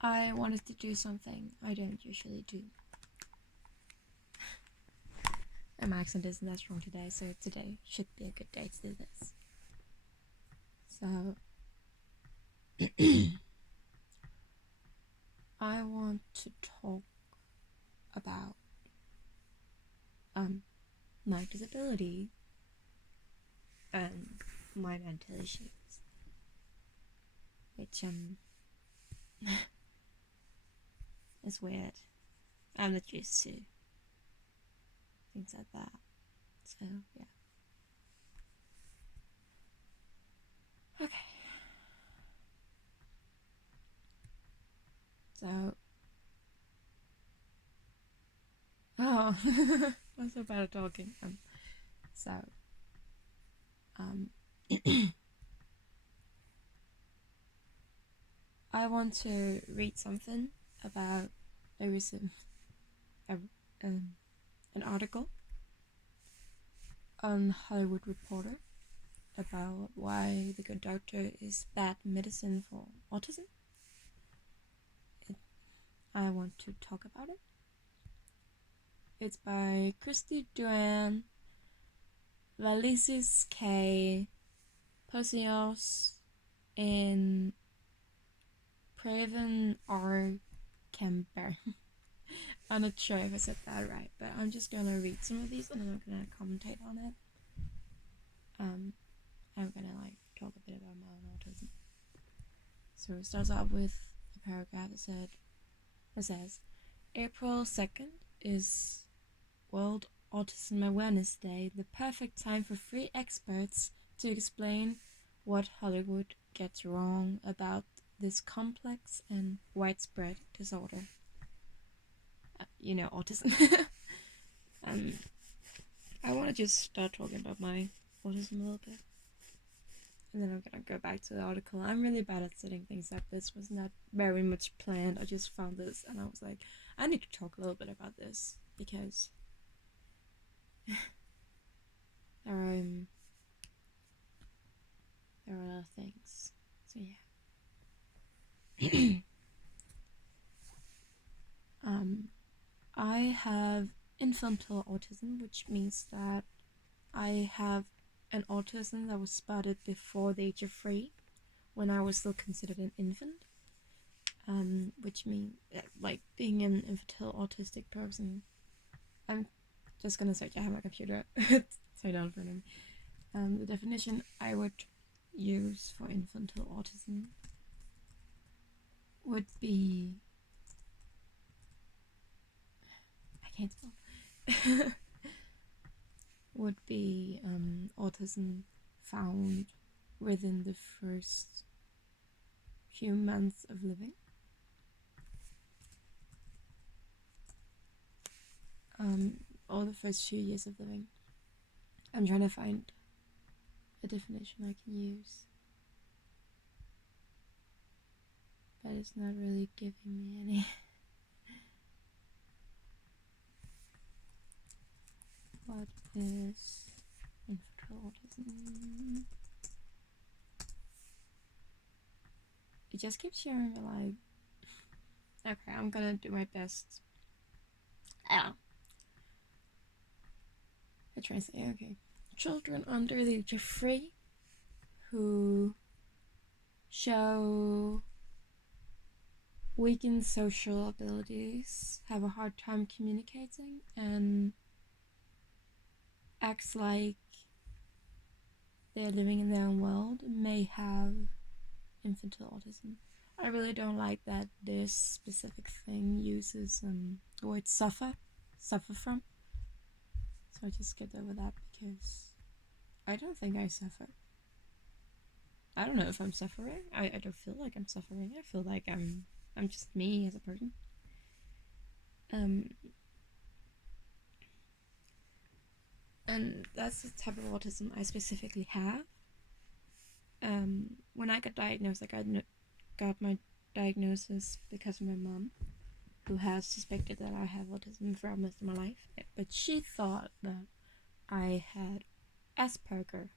I wanted to do something I don't usually do. And my accent isn't that strong today, so today should be a good day to do this. So, I want to talk about my disability and my mental issues, which is weird. I'm not used to things like that. So yeah. Okay. So I'm so bad at talking. I want to read something about there is an article on Hollywood Reporter about why The Good Doctor is bad medicine for autism. I want to talk about it. It's by Christy Duan, Valisis K, Posios, and Praven R. Kemper. I'm not sure if I said that right, but I'm just gonna read some of these and then I'm gonna commentate on it. I'm gonna talk a bit about my own autism. So it starts off with a paragraph that says, April 2nd is World Autism Awareness Day, the perfect time for 3 experts to explain what Hollywood gets wrong about this complex and widespread disorder. Autism. I want to just start talking about my autism a little bit. And then I'm gonna go back to the article. I'm really bad at setting things up. This was not very much planned. I just found this and I was like, I need to talk a little bit about this because there are a lot of things. So yeah. I have infantile autism, which means that I have an autism that was spotted before the age of 3, when I was still considered an infant. Which means, being an infantile autistic person, I'm just gonna search. I have my computer turned on for me. The definition I would use for infantile autism would be, I can't spell. Would be autism found within the first few months of living. Or the first few years of living. I'm trying to find a definition I can use, but it's not really giving me any. What is infantile autism? It just keeps showing me okay, I'm gonna do my best. I try to say, okay, children under the age of 3 who show weakened social abilities, have a hard time communicating, and acts like they're living in their own world, may have infantile autism. I really don't like that this specific thing uses the word suffer from. So I just skipped over that because I don't think I suffer. I don't know if I'm suffering. I don't feel like I'm suffering. I feel like I'm just me as a person. And that's the type of autism I specifically have. When I got diagnosed, I got my diagnosis because of my mom, who has suspected that I have autism for most of my life, but she thought that I had Asperger,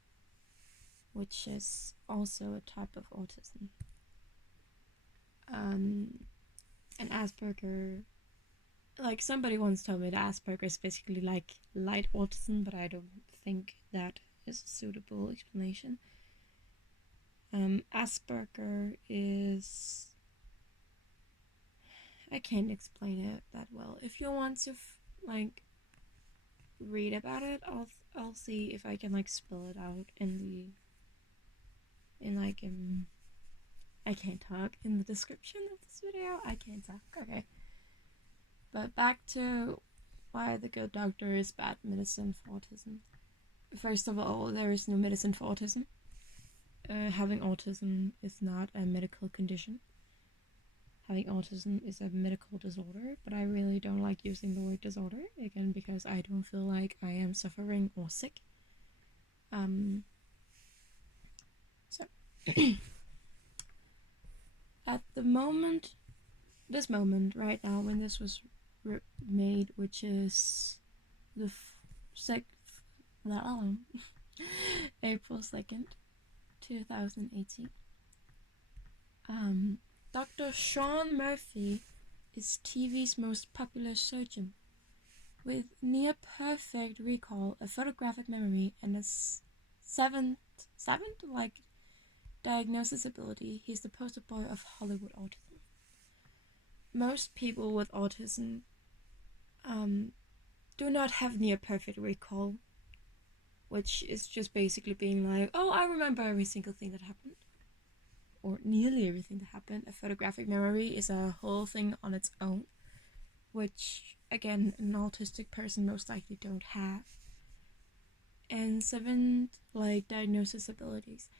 which is also a type of autism. And Asperger, like somebody once told me that Asperger is basically like light autism, but I don't think that is a suitable explanation. Asperger is, I can't explain it that well. If you want to like read about it, I'll see if I can like spell it out I can't talk, in the description of this video. I can't talk. Okay. But back to why the good doctor is bad medicine for autism. First of all, there is no medicine for autism. Having autism is not a medical condition. Having autism is a medical disorder, but I really don't like using the word disorder, again, because I don't feel like I am suffering or sick. So, at the moment, this moment, right now, when this was made, which is the April 2nd, 2018, Dr. Sean Murphy is TV's most popular surgeon. With near perfect recall, a photographic memory, and a seventh diagnosis ability, he's the poster boy of Hollywood autism. Most people with autism do not have near perfect recall, which is just basically being like, oh, I remember every single thing that happened, or nearly everything that happened. A photographic memory is a whole thing on its own, which again an autistic person most likely don't have. And seven diagnostic abilities.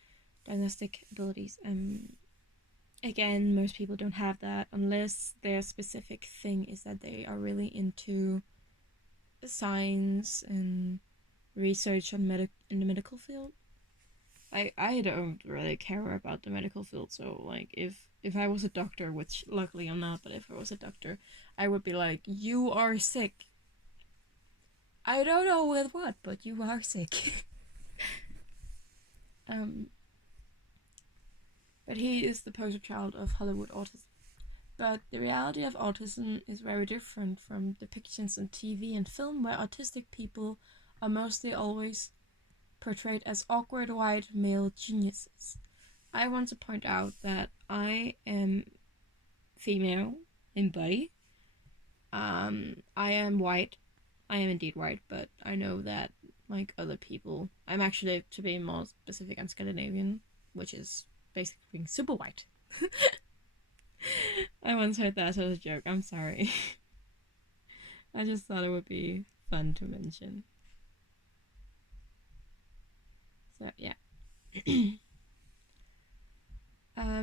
Again, most people don't have that unless their specific thing is that they are really into science and research on in the medical field. I don't really care about the medical field, so like if I was a doctor, which luckily I'm not, but if I was a doctor, I would be like, you are sick. I don't know with what, but you are sick. But he is the poster child of Hollywood autism. But the reality of autism is very different from depictions on TV and film, where autistic people are mostly always portrayed as awkward white male geniuses. I want to point out that I am female in body. I am white. I am indeed white, but I know that like other people, I'm actually, to be more specific, I'm Scandinavian, which is basically being super white. I once heard that as a joke. I'm sorry. I just thought it would be fun to mention. So yeah.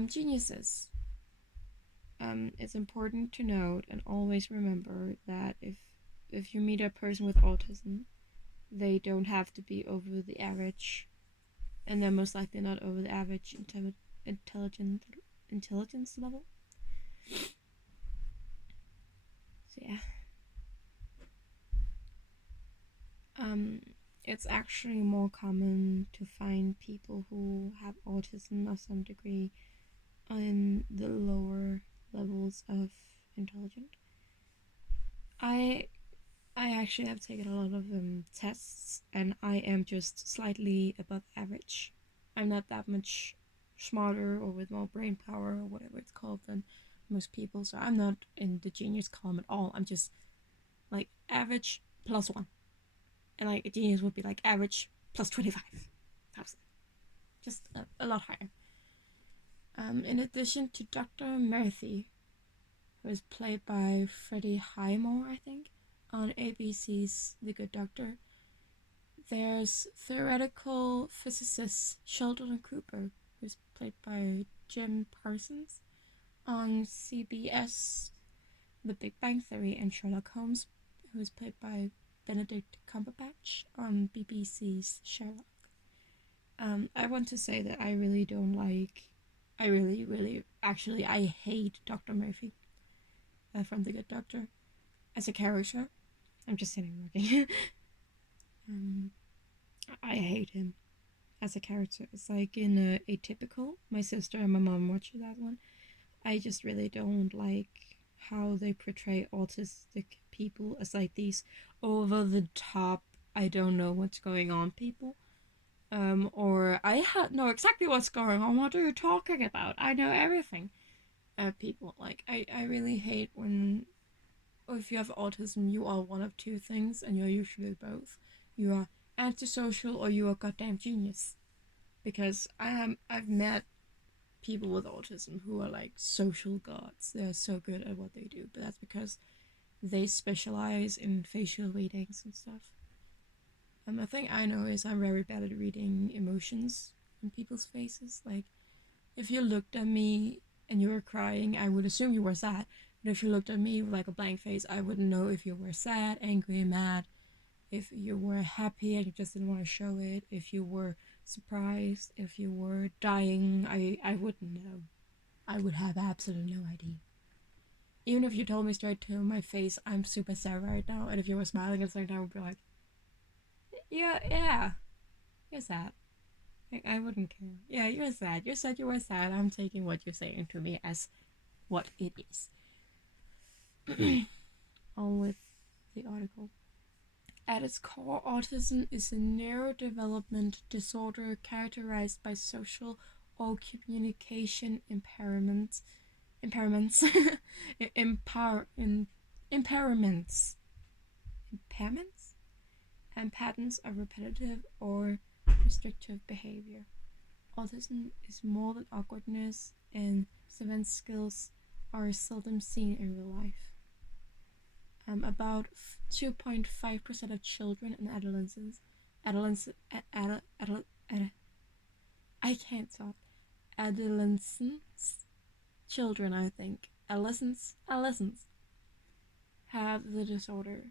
Geniuses. It's important to note and always remember that if you meet a person with autism, they don't have to be over the average, and they're most likely not over the average intelligence level. So yeah. It's actually more common to find people who have autism of some degree in the lower levels of intelligence. I actually have taken a lot of tests, and I am just slightly above average. I'm not that much smarter or with more brain power or whatever it's called than most people, so I'm not in the genius column at all. I'm just like average plus 1. And like a genius would be like average plus 25,000. Just a lot higher. In addition to Dr. Murphy, who is played by Freddie Highmore, I think, on ABC's The Good Doctor, there's theoretical physicist Sheldon Cooper, who's played by Jim Parsons, on CBS The Big Bang Theory, and Sherlock Holmes, who is played by Benedict Cumberbatch on BBC's Sherlock. I want to say that I really don't like, I hate Dr. Murphy from The Good Doctor as a character. I'm just sitting working. I hate him. as a character. It's like in Atypical. My sister and my mom watched that one. I just really don't like how they portray autistic people as like these over the top, I don't know what's going on people. Or know exactly what's going on. What are you talking about? I know everything. People like I really hate when, or if you have autism, you are one of two things, and you're usually both. You are antisocial, or you are goddamn genius. Because I've met people with autism who are like social gods. They're so good at what they do, but that's because they specialize in facial readings and stuff. A thing I know is I'm very bad at reading emotions in people's faces. Like, if you looked at me and you were crying, I would assume you were sad. But if you looked at me with like a blank face, I wouldn't know if you were sad, angry, mad, if you were happy and you just didn't want to show it, if you were surprised, if you were dying, I wouldn't know. I would have absolutely no idea. Even if you told me straight to my face, I'm super sad right now, and if you were smiling at the same time, I would be like, yeah, you're sad. Like, I wouldn't care. Yeah, you're sad. You said you were sad. I'm taking what you're saying to me as what it is. On with the article. At its core, autism is a neurodevelopment disorder characterized by social or communication impairments, impairments, impairments, impairments, and patterns of repetitive or restrictive behavior. Autism is more than awkwardness, and savant skills are seldom seen in real life. About 2.5% of children and I can't talk. Adolescents, children, I think, adolescents have the disorder.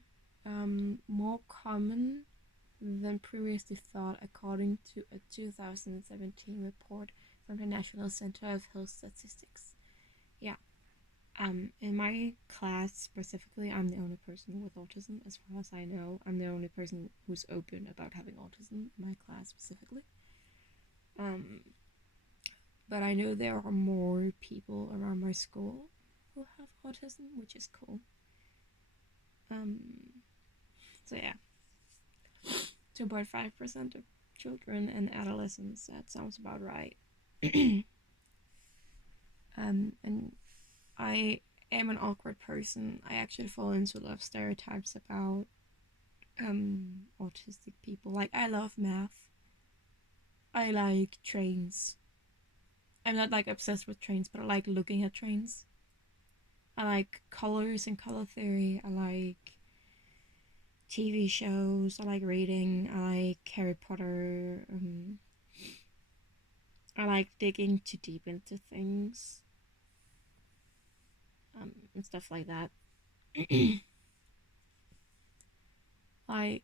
More common than previously thought, according to a 2017 report from the National Center of Health Statistics. Yeah. In my class specifically, I'm the only person with autism, as far as I know. I'm the only person who's open about having autism in my class specifically. But I know there are more people around my school who have autism, which is cool. So yeah, 2.5% of children and adolescents. That sounds about right. And I am an awkward person. I actually fall into a lot of stereotypes about autistic people. Like, I love math. I like trains. I'm not like obsessed with trains, but I like looking at trains. I like colors and color theory. I like TV shows. I like reading. I like Harry Potter. I like digging too deep into things. And stuff like that. Like,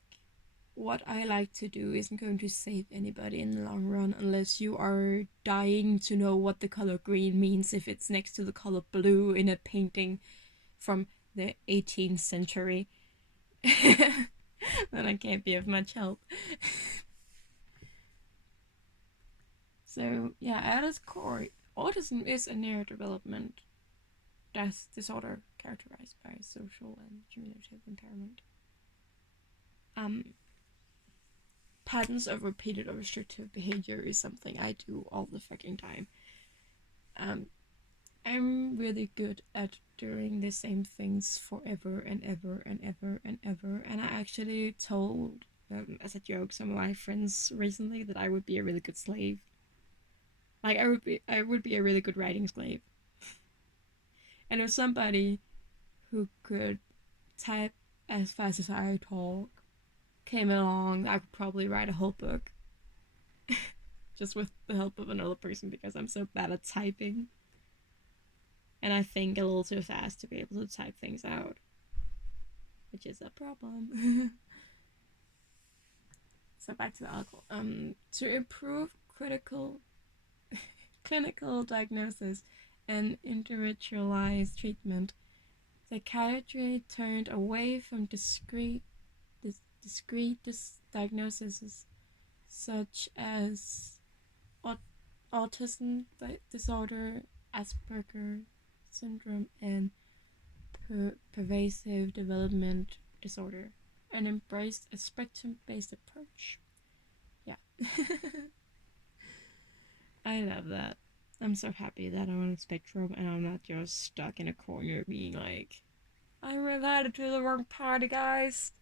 what I like to do isn't going to save anybody in the long run unless you are dying to know what the color green means if it's next to the color blue in a painting from the 18th century. Then I can't be of much help. So, yeah, at its core, autism is a neurodevelopment disorder characterized by social and cumulative impairment. Patterns of repeated or restrictive behavior is something I do all the fucking time. I'm really good at doing the same things forever and ever and ever and ever. And I actually told, as a joke, some of my friends recently that I would be a really good slave. Like, I would be a really good writing slave. And if somebody who could type as fast as I talk came along, I could probably write a whole book. Just with the help of another person, because I'm so bad at typing. And I think a little too fast to be able to type things out, which is a problem. So back to the article. To improve clinical diagnosis and individualized treatment, psychiatry turned away from discrete diagnoses such as autism disorder, Asperger syndrome, and pervasive development disorder, and embraced a spectrum-based approach. Yeah. I love that. I'm so happy that I'm on a spectrum and I'm not just stuck in a corner being like, I'm related to the wrong party, guys.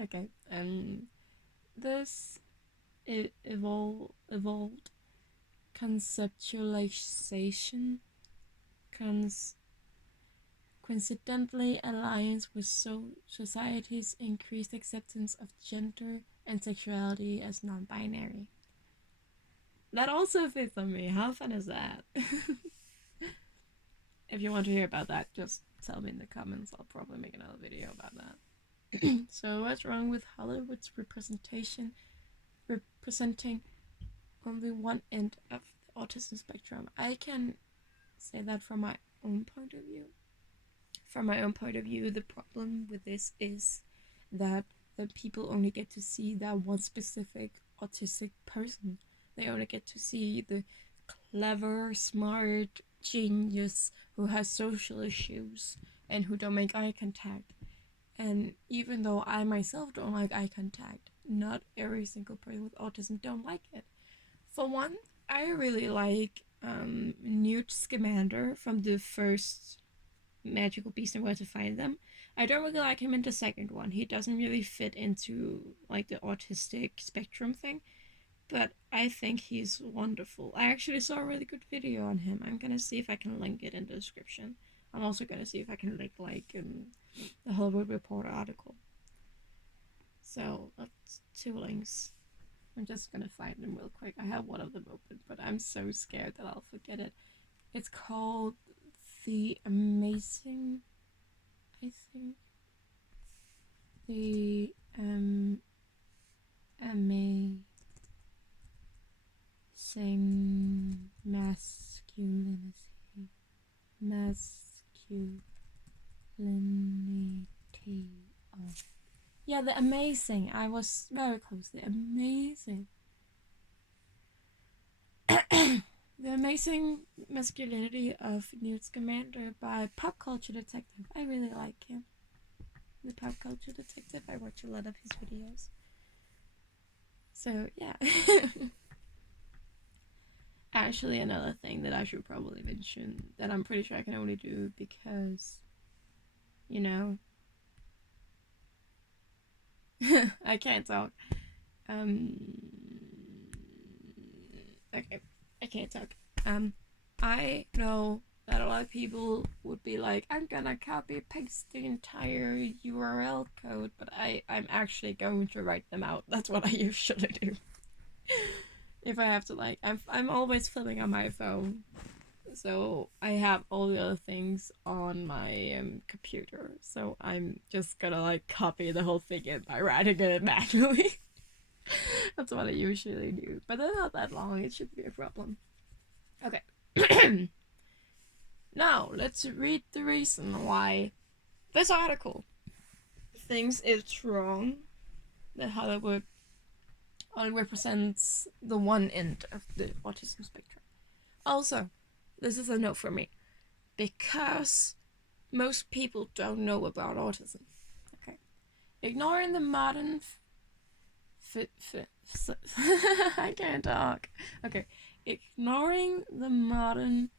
Okay, this evolved conceptualization cons- coincidentally aligns with society's increased acceptance of gender and sexuality as non-binary. That also fits on me. How fun is that? If you want to hear about that, just tell me in the comments. I'll probably make another video about that. So what's wrong with Hollywood's representing only one end of the autism spectrum? I can say that from my own point of view. From my own point of view, the problem with this is that the people only get to see that one specific autistic person. They only get to see the clever, smart genius who has social issues and who don't make eye contact. And even though I myself don't like eye contact, not every single person with autism don't like it. For one, I really like Newt Scamander from the first Magical Beast and Where to Find Them. I don't really like him in the second one. He doesn't really fit into like the autistic spectrum thing, but I think he's wonderful. I actually saw a really good video on him. I'm gonna see if I can link it in the description. I'm also gonna see if I can link the Hollywood Reporter article. So that's two links. I'm just gonna find them real quick. I have one of them open, but I'm so scared that I'll forget it. It's called The Amazing, I think. The Amazing Masculinity. Of. Yeah, The Amazing. I was very close. The Amazing. The Amazing Masculinity of Newt Scamander by Pop Culture Detective. I really like him. The Pop Culture Detective. I watch a lot of his videos. So, yeah. Actually, another thing that I should probably mention that I'm pretty sure I can only do because, you know, I can't talk. Okay, I can't talk. I know that a lot of people would be like, I'm gonna copy paste the entire URL code, but I'm actually going to write them out. That's what I usually do. If I have to, like, I'm always filming on my phone, so I have all the other things on my computer, so I'm just gonna like copy the whole thing in by writing it manually. That's what I usually do, but they're not that long. It shouldn't be a problem. Okay. Now let's read the reason why this article thinks it's wrong that Hollywood only represents the one end of the autism spectrum. Also, this is a note for me because most people don't know about autism. Okay, ignoring the modern I can't talk. Okay, ignoring the modern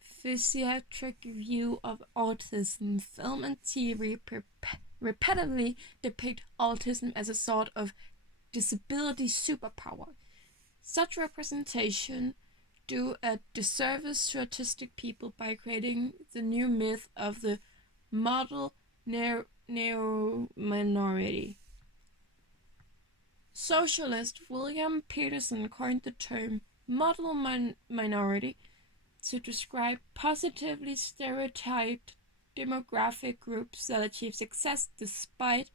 physiatric view of autism, film and TV repeatedly depict autism as a sort of disability superpower. Such representation do a disservice to autistic people by creating the new myth of the model neo-minority. Socialist William Peterson coined the term model minority to describe positively stereotyped demographic groups that achieve success despite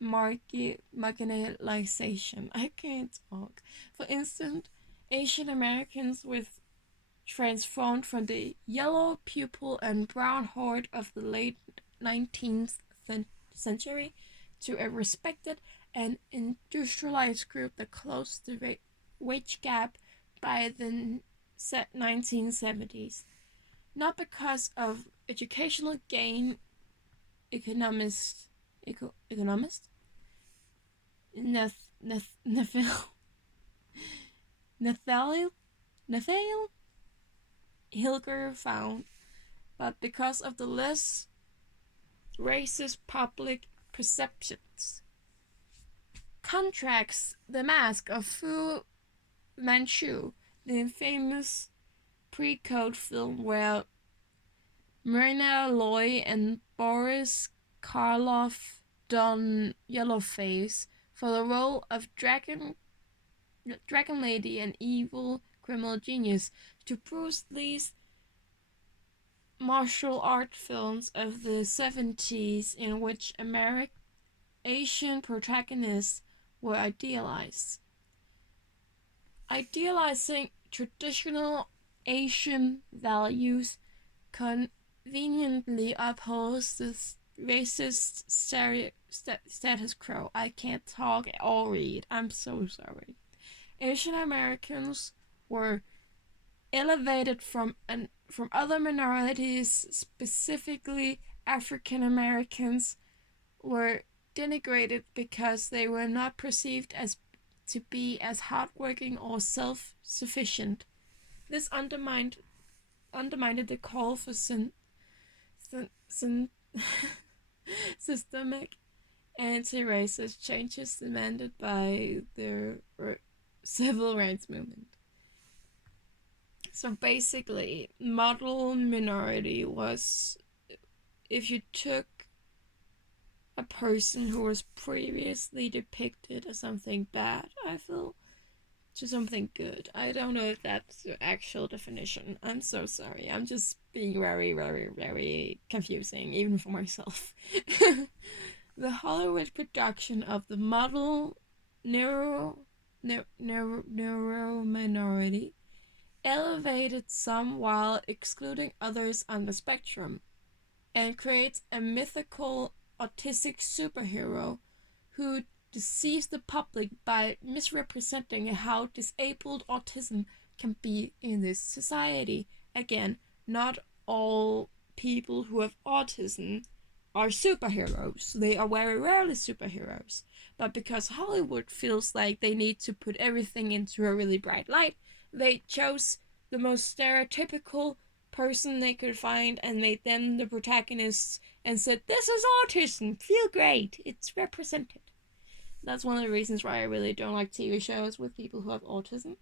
marginalization. I can't talk. For instance, Asian Americans with transformed from the yellow pupil and brown horde of the late 19th century to a respected an industrialized group that closed the wage gap by the 1970s. Not because of educational gain, economist, economist Nathaniel Hilger found, but because of the less racist public perceptions. Contracts The Mask of Fu Manchu, the famous pre-code film where Myrna Loy and Boris Karloff don Yellowface for the role of Dragon Lady and evil criminal genius, to Bruce Lee's martial art films of the 70s in which Asian protagonists were idealized. Idealizing traditional Asian values conveniently oppose the racist status quo. I can't talk or read. I'm so sorry. Asian Americans were elevated from other minorities, specifically African Americans, were denigrated because they were not perceived as to be as hardworking or self-sufficient. This undermined the call for systemic anti-racist changes demanded by the civil rights movement. So basically, model minority was if you took a person who was previously depicted as something bad, I feel, to something good. I don't know if that's the actual definition. I'm so sorry. I'm just being very, very, very confusing, even for myself. The Hollywood production of the model neuro minority elevated some while excluding others on the spectrum, and creates a mythical autistic superhero who deceives the public by misrepresenting how disabled autism can be in this society. Again, not all people who have autism are superheroes. They are very rarely superheroes. But because Hollywood feels like they need to put everything into a really bright light, they chose the most stereotypical person they could find and made them the protagonists and said, "This is autism, feel great, it's represented." That's one of the reasons why I really don't like TV shows with people who have autism.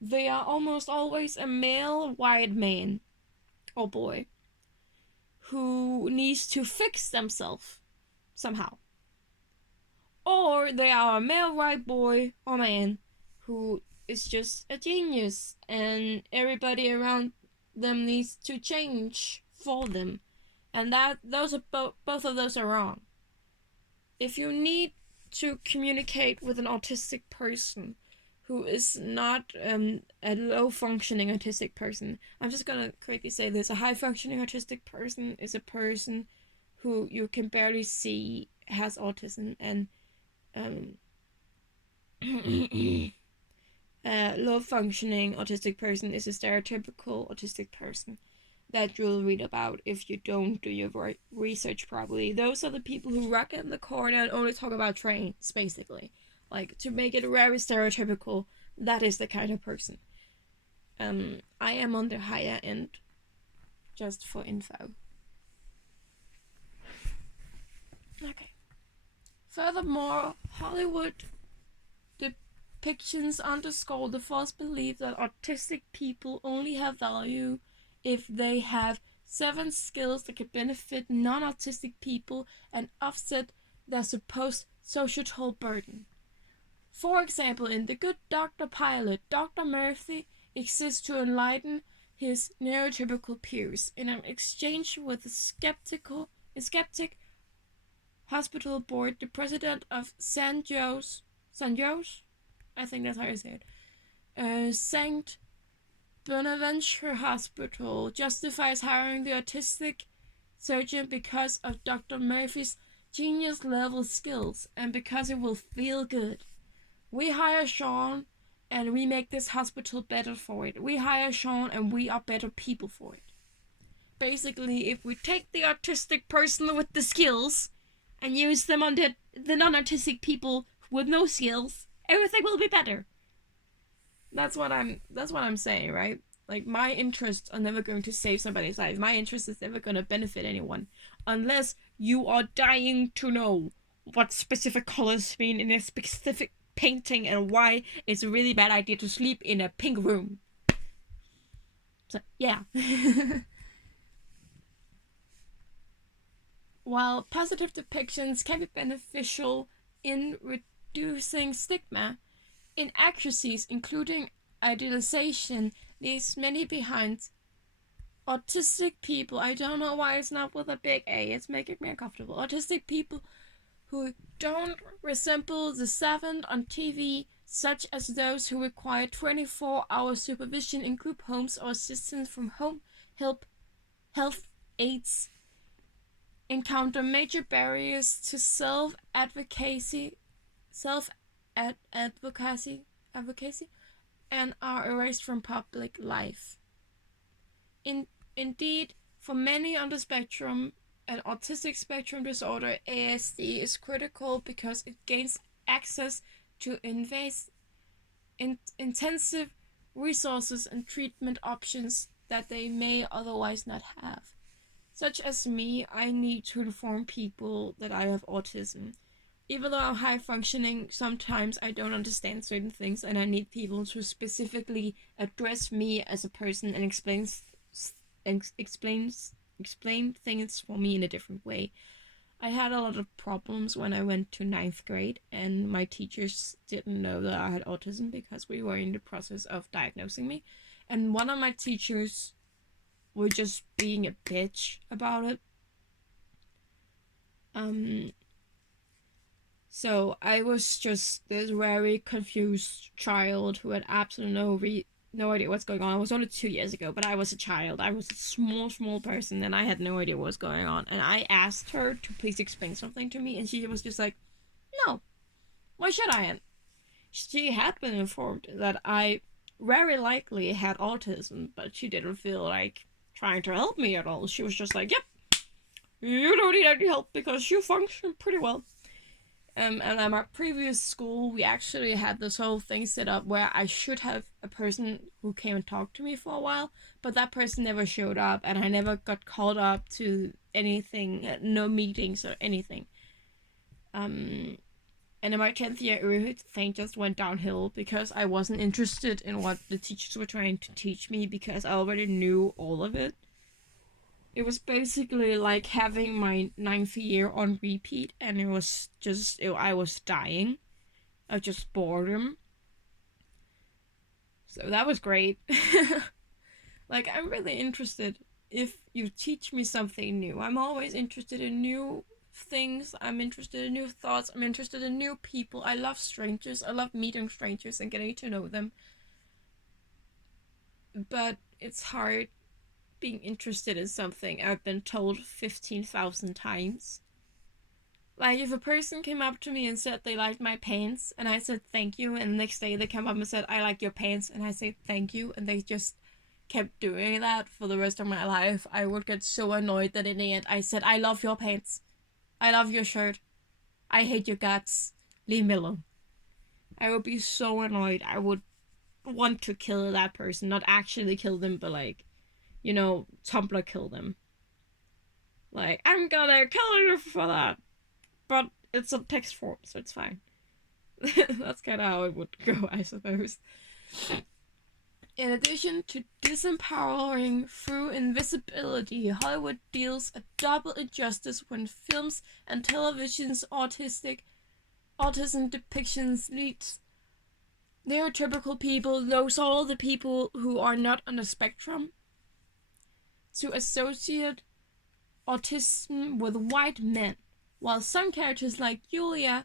They are almost always a male white man or boy who needs to fix themselves somehow. Or they are a male white boy or man who is just a genius and everybody around them needs to change for them. And those are both of those are wrong. If you need to communicate with an autistic person who is not a low-functioning autistic person, I'm just gonna quickly say this: a high-functioning autistic person is a person who you can barely see has autism, and a low-functioning autistic person is a stereotypical autistic person that you'll read about if you don't do your research properly. Those are the people who rock in the corner and only talk about trains, basically. Like, to make it very stereotypical, that is the kind of person. I am on the higher end, just for info. Okay. Furthermore, Hollywood depictions underscore the false belief that autistic people only have value if they have 7 skills that could benefit non-autistic people and offset their supposed societal burden. For example, in The Good Doctor pilot, Dr. Murphy exists to enlighten his neurotypical peers. In an exchange with a skeptic hospital board, the president of San Joe's, I think that's how you say it, St. Bonaventure Hospital justifies hiring the autistic surgeon because of Dr. Murphy's genius level skills, and because it will feel good. We hire Sean and we make this hospital better for it. We hire Sean and we are better people for it. Basically, if we take the autistic person with the skills and use them on the non-autistic people with no skills, everything will be better. That's what I'm saying, right? Like, my interests are never going to save somebody's life. My interest is never going to benefit anyone unless you are dying to know what specific colors mean in a specific painting and why it's a really bad idea to sleep in a pink room. So, yeah. While positive depictions can be beneficial in reducing stigma, inaccuracies, including idealization, leaves many behind. Autistic people, I don't know why it's not with a big A, it's making me uncomfortable. Autistic people who don't resemble the savant on TV, such as those who require 24-hour supervision in group homes or assistance from home health aides, encounter major barriers to self-advocacy, advocacy, and are erased from public life. Indeed, for many on the spectrum, an autistic spectrum disorder (ASD) is critical because it gains access to intensive resources and treatment options that they may otherwise not have. Such as me, I need to inform people that I have autism. Even though I'm high functioning, sometimes I don't understand certain things and I need people to specifically address me as a person and explain things for me in a different way. I had a lot of problems when I went to 9th grade, and my teachers didn't know that I had autism because we were in the process of diagnosing me. And one of my teachers were just being a bitch about it. So I was just this very confused child who had absolutely no idea what's going on. It was only 2 years ago, but I was a child. I was a small person, and I had no idea what was going on. And I asked her to please explain something to me, and she was just like, no, why should I? She had been informed that I very likely had autism, but she didn't feel like trying to help me at all. She was just like, yep, you don't need any help because you function pretty well. And at my previous school, we actually had this whole thing set up where I should have a person who came and talked to me for a while, but that person never showed up, and I never got called up to anything, no meetings or anything. And in my 10th year, everything just went downhill because I wasn't interested in what the teachers were trying to teach me because I already knew all of it. It was basically like having my 9th year on repeat, and it was just, I was dying of just boredom. So that was great. Like, I'm really interested if you teach me something new. I'm always interested in new things. I'm interested in new thoughts. I'm interested in new people. I love strangers. I love meeting strangers and getting to know them. But it's hard being interested in something I've been told 15,000 times. Like, if a person came up to me and said they liked my pants, and I said thank you, and the next day they come up and said, I like your pants, and I say thank you, and they just kept doing that for the rest of my life, I would get so annoyed that in the end I said, I love your pants. I love your shirt. I hate your guts. Leave me alone. I would be so annoyed. I would want to kill that person. Not actually kill them, but like, Tumblr kill them. Like, I'm gonna kill you for that. But it's a text form, so it's fine. That's kind of how it would go, I suppose. In addition to disempowering through invisibility, Hollywood deals a double injustice when films and television's autism depictions leads neurotypical people, all the people who are not on the spectrum, to associate autism with white men, while some characters like Julia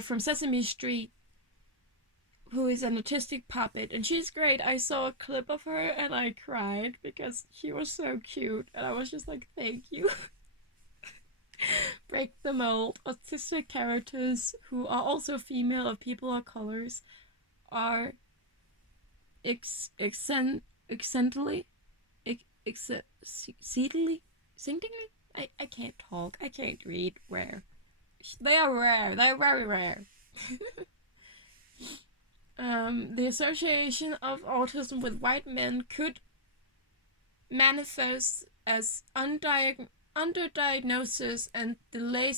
from Sesame Street, who is an autistic puppet, and she's great. I saw a clip of her and I cried because she was so cute, and I was just like, thank you. break the mold. Autistic characters who are also female or people of colors are excentrically, exceedingly, I can't talk. I can't read. Rare. They are rare. They are very rare. The association of autism with white men could manifest as underdiagnosis and delayed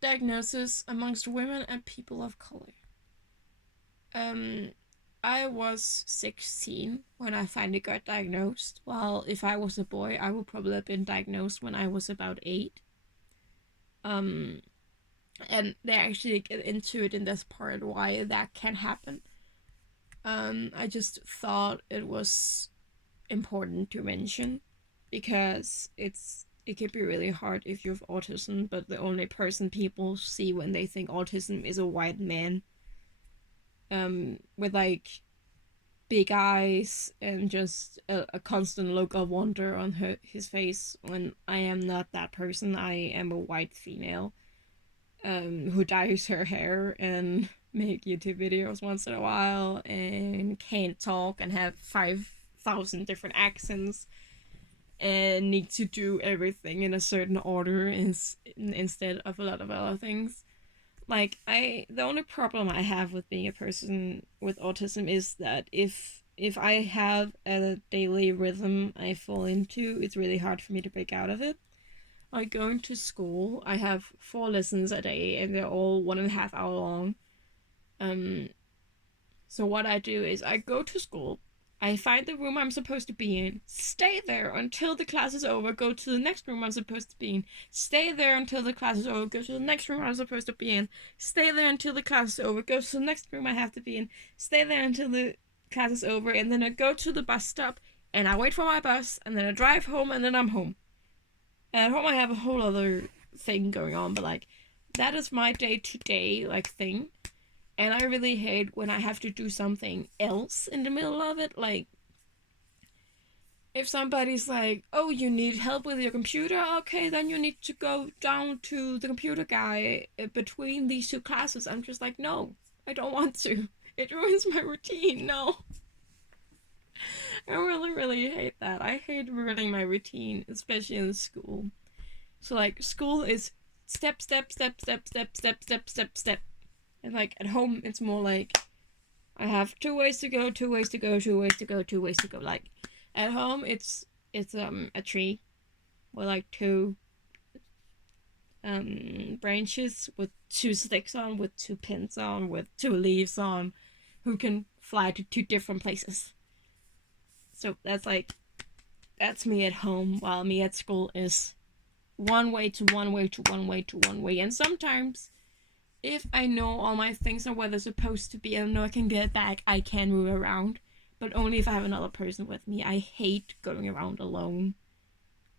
diagnosis amongst women and people of color. I was 16 when I finally got diagnosed. Well, if I was a boy, I would probably have been diagnosed when I was about 8. And they actually get into it in this part why that can happen. I just thought it was important to mention because it can be really hard if you have autism, but the only person people see when they think autism is a white man, with like big eyes and just a constant look of wonder on his face. When I am not that person, I am a white female, who dyes her hair and make YouTube videos once in a while and can't talk and have 5,000 different accents and need to do everything in a certain order instead of a lot of other things. Like, the only problem I have with being a person with autism is that if I have a daily rhythm I fall into, it's really hard for me to break out of it. Like going to school, I have 4 lessons a day and they're all 1.5 hour long. So what I do is I go to school, I find the room I'm supposed to be in, stay there until the class is over, go to the next room I'm supposed to be in, stay there until the class is over, go to the next room I'm supposed to be in, stay there until the class is over, go to the next room I have to be in, stay there until the class is over, and then I go to the bus stop and I wait for my bus, and then I drive home, and then I'm home. And at home I have a whole other thing going on, but like that is my day-to-day like thing. And I really hate when I have to do something else in the middle of it. Like, if somebody's like, oh, you need help with your computer? Okay, then you need to go down to the computer guy between these 2 classes. I'm just like, no, I don't want to. It ruins my routine. No. I really, really hate that. I hate ruining my routine, especially in school. So, like, school is step, step, step, step, step, step, step, step, step. And like at home, it's more like I have 2 ways to go, 2 ways to go, 2 ways to go, 2 ways to go. Like at home, it's a tree with like 2 branches with 2 sticks on, with 2 pins on, with 2 leaves on, who can fly to 2 different places. So that's me at home, while me at school is 1 way to 1 way to 1 way to 1 way. And sometimes, if I know all my things are where they're supposed to be, I know I can get back, I can move around. But only if I have another person with me. I hate going around alone.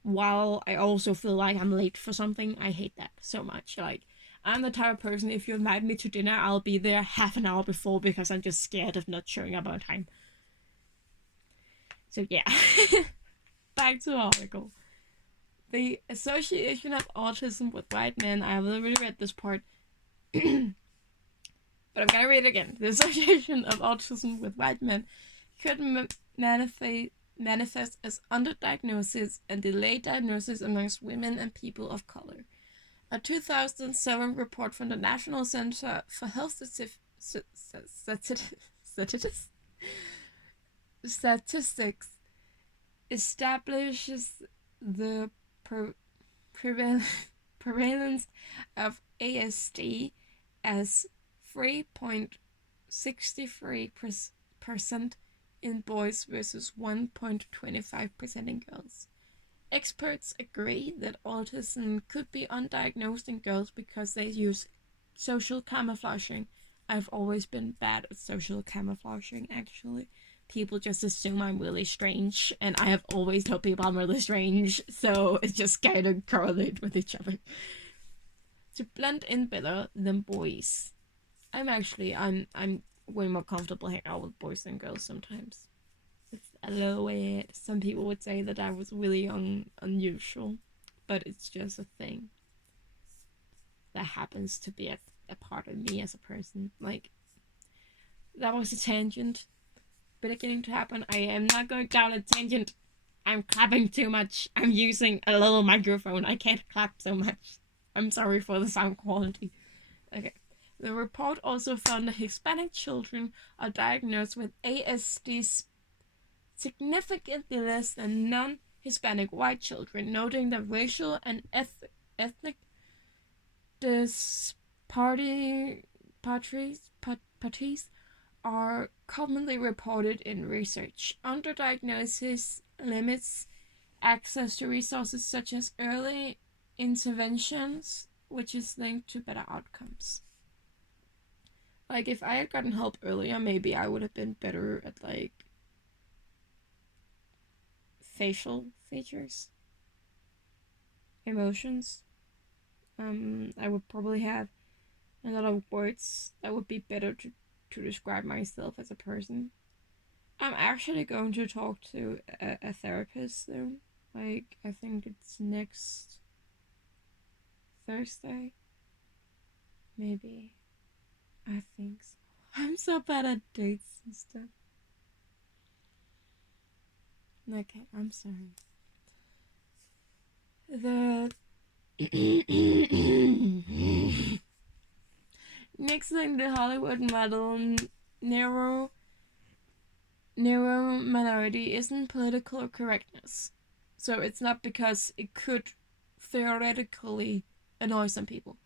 While I also feel like I'm late for something, I hate that so much. Like, I'm the type of person, if you invite me to dinner, I'll be there half an hour before because I'm just scared of not showing up on time. So yeah. Back to the article. The association of autism with white men, I've already read this part. But I'm gonna read it again. The association of autism with white men could manifest as underdiagnosis and delayed diagnosis amongst women and people of color. A 2007 report from the National Center for Health Statistics establishes the prevalence of ASD as 3.63% in boys versus 1.25% in girls. Experts agree that autism could be undiagnosed in girls because they use social camouflaging. I've always been bad at social camouflaging, actually. People just assume I'm really strange, and I have always told people I'm really strange, so it just kind of correlate with each other. To blend in better than boys. I'm way more comfortable hanging out with boys than girls sometimes. It's a little weird. Some people would say that I was really unusual, but it's just a thing. that happens to be a part of me as a person. Like, that was a tangent beginning to happen. I am not going down a tangent. I'm clapping too much. I'm using a little microphone. I can't clap so much. I'm sorry for the sound quality. Okay. The report also found that Hispanic children are diagnosed with ASD significantly less than non-Hispanic white children, noting that racial and ethnic disparities are commonly reported in research. Underdiagnosis limits access to resources such as early interventions, which is linked to better outcomes. Like, if I had gotten help earlier, maybe I would have been better at, like, facial features, emotions. I would probably have a lot of words that would be better to describe myself as a person. I'm actually going to talk to a therapist soon. Like, I think it's next Thursday. Maybe. I think so. I'm so bad at dates and stuff. Okay, I'm sorry. The next thing, the Hollywood model narrow minority isn't political correctness. So it's not because it could theoretically annoy some people.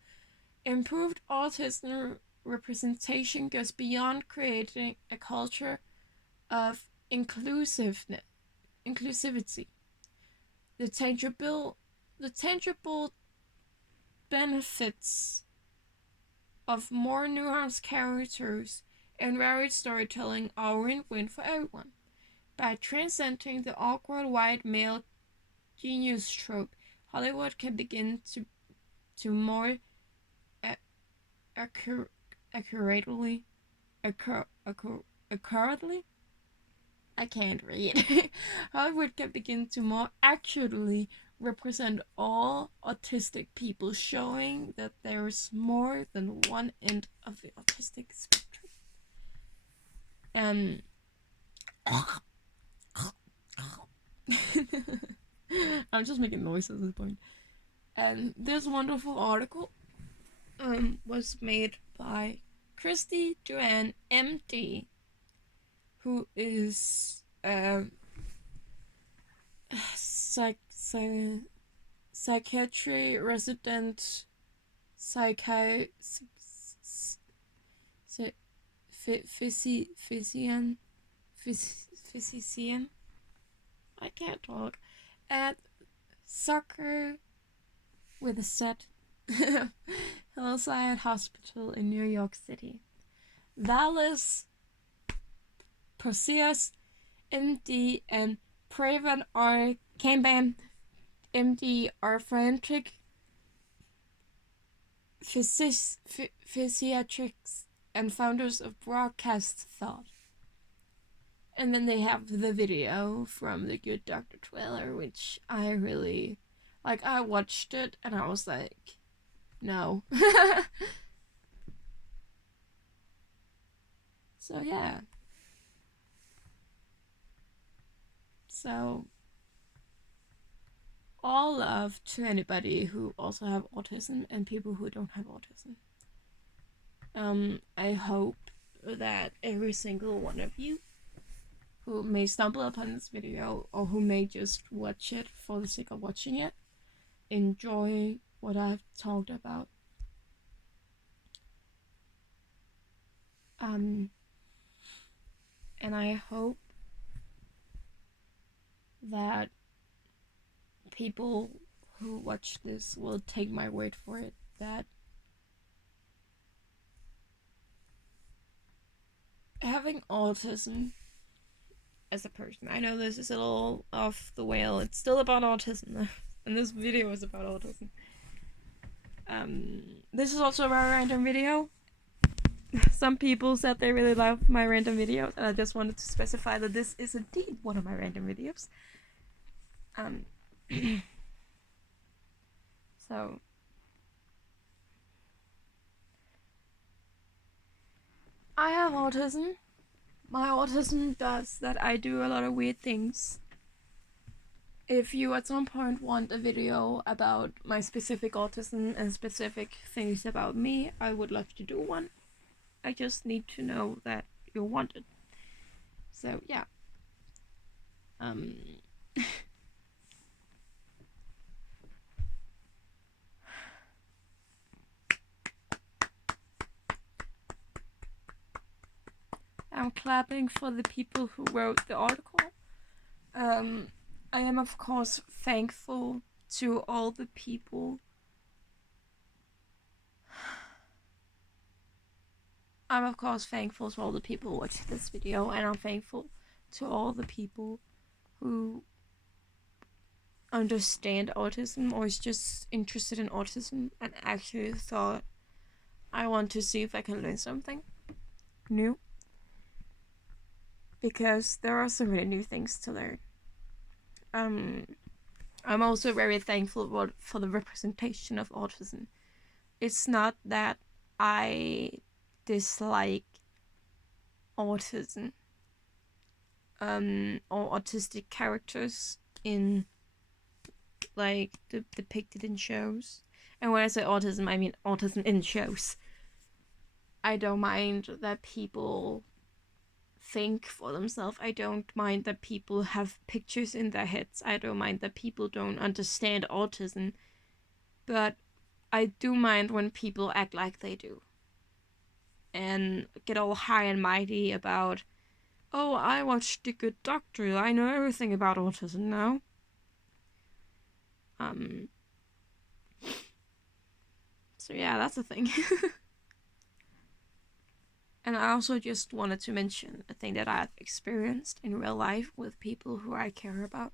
Improved autism representation goes beyond creating a culture of inclusivity. The tangible benefits of more nuanced characters and varied storytelling are a win-win for everyone. By transcending the awkward white male genius trope, Hollywood can begin to more accurately, I can't read. Hollywood can begin to more accurately represent all autistic people, showing that there is more than one end of the autistic spectrum. I'm just making noises at this point. And this wonderful article was made by Christy Duran, MD, who is psychiatry resident, physician. I can't talk. At Soccer with a set Hillside Hospital in New York City. Valis Perseus, MD, and Praven R. Kamban, MD, are frantic physiatrics and founders of Broadcast Thought. And then they have the video from The Good Dr. Trailer, which I really like. I watched it and I was like, no. So yeah. So all love to anybody who also have autism and people who don't have autism. I hope that every single one of you who may stumble upon this video or who may just watch it for the sake of watching it enjoy what I've talked about. And I hope that people who watch this will take my word for it, that having autism as a person, I know this is a little off the whale, it's still about autism, and this video is about autism. This is also a very random video. Some people said they really love my random videos, and I just wanted to specify that this is indeed one of my random videos. So I have autism. My autism does that I do a lot of weird things. If you at some point want a video about my specific autism and specific things about me, I would love to do one. I just need to know that you want it. So yeah. Um I'm clapping for the people who wrote the article. I am of course thankful to all the people. I'm of course thankful to all the people watching this video, and I'm thankful to all the people who understand autism or is just interested in autism and actually thought, I want to see if I can learn something new. Because there are so many new things to learn. I'm also very thankful for the representation of autism. It's not that I dislike autism or autistic characters in like depicted in shows. And when I say autism, I mean autism in shows. I don't mind that people think for themselves. I don't mind that people have pictures in their heads. I don't mind that people don't understand autism. But I do mind when people act like they do and get all high and mighty about, oh, I watched The Good Doctor. I know everything about autism now. So yeah, that's a thing. And I also just wanted to mention a thing that I've experienced in real life with people who I care about.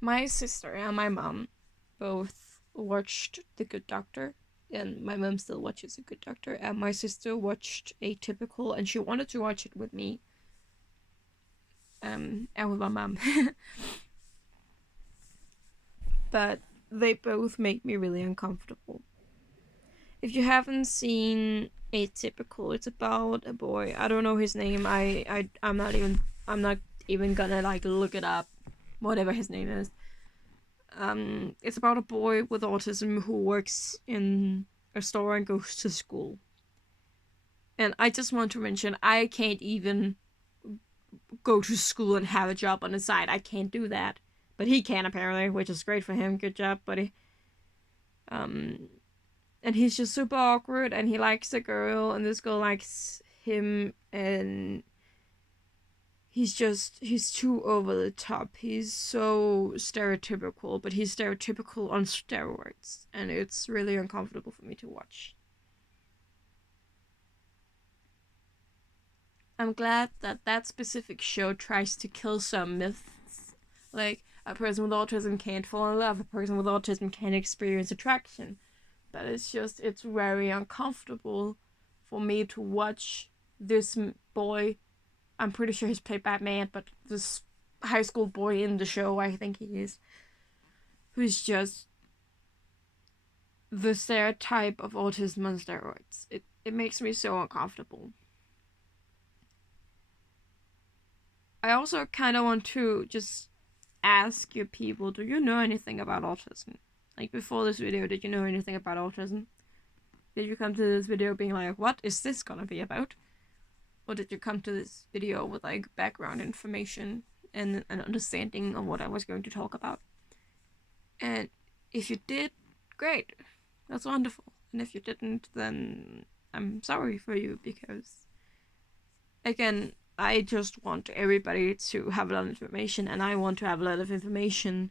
My sister and my mom both watched The Good Doctor, and my mom still watches The Good Doctor, and my sister watched Atypical, and she wanted to watch it with me. And with my mom. But they both make me really uncomfortable. If you haven't seen Atypical, it's about a boy. I don't know his name. I'm not even gonna like look it up. Whatever his name is. It's about a boy with autism who works in a store and goes to school. And I just want to mention, I can't even go to school and have a job on the side. I can't do that. But he can apparently, which is great for him. Good job, buddy. And he's just super awkward, and he likes a girl, and this girl likes him, and he's too over the top. He's so stereotypical, but he's stereotypical on steroids, and it's really uncomfortable for me to watch. I'm glad that that specific show tries to kill some myths. Like, a person with autism can't fall in love, a person with autism can't experience attraction. But it's very uncomfortable for me to watch this boy. I'm pretty sure he's played by man, but this high school boy in the show, I think he is, who's just the stereotype of autism on steroids. It makes me so uncomfortable. I also kind of want to just ask you people, do you know anything about autism? Like, before this video, did you know anything about autism? Did you come to this video being like, what is this gonna be about? Or did you come to this video with like background information and an understanding of what I was going to talk about? And if you did, great. That's wonderful. And if you didn't, then I'm sorry for you, because again, I just want everybody to have a lot of information, and I want to have a lot of information.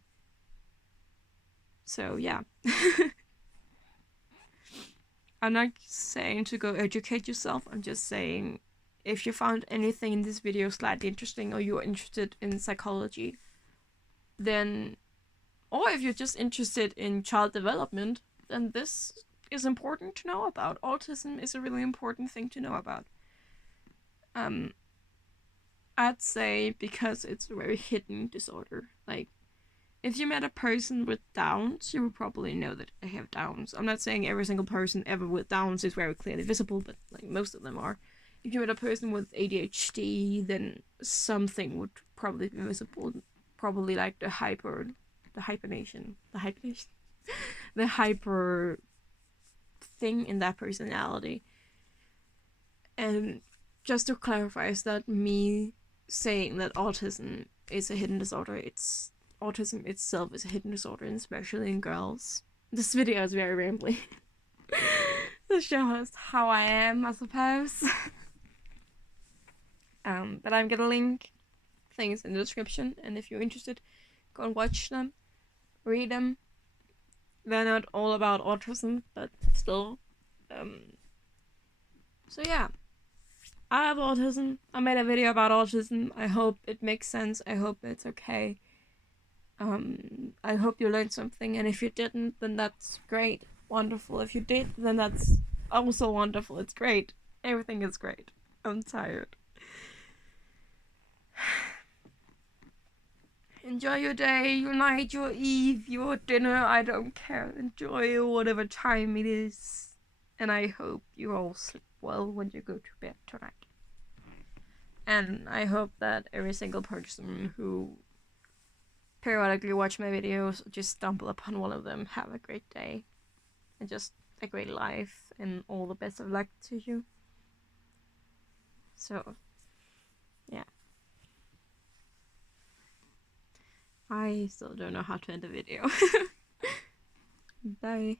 So yeah. I'm not saying to go educate yourself. I'm just saying, if you found anything in this video slightly interesting, or you're interested in psychology, then, or if you're just interested in child development, then this is important to know about. Autism is a really important thing to know about. I'd say because it's a very hidden disorder. Like, if you met a person with Downs, you would probably know that they have Downs. I'm not saying every single person ever with Downs is very clearly visible, but like most of them are. If you met a person with ADHD, then something would probably be visible. Probably like the hypernation, the hyper thing in that personality. And just to clarify, is that me saying that autism is a hidden disorder? It's autism itself is a hidden disorder, and especially in girls. This video is very rambly. This shows how I am, I suppose. But I'm gonna link things in the description, and if you're interested, go and watch them, read them. They're not all about autism, but still. So yeah, I have autism. I made a video about autism. I hope it makes sense. I hope it's okay. I hope you learned something, and if you didn't, then that's great. Wonderful. If you did, then that's also wonderful. It's great. Everything is great. I'm tired. Enjoy your day, your night, your eve, your dinner. I don't care. Enjoy whatever time it is. And I hope you all sleep well when you go to bed tonight. And I hope that every single person who periodically watch my videos just stumble upon one of them have a great day. And just a great life. And all the best of luck to you. So, yeah. I still don't know how to end the video. Bye.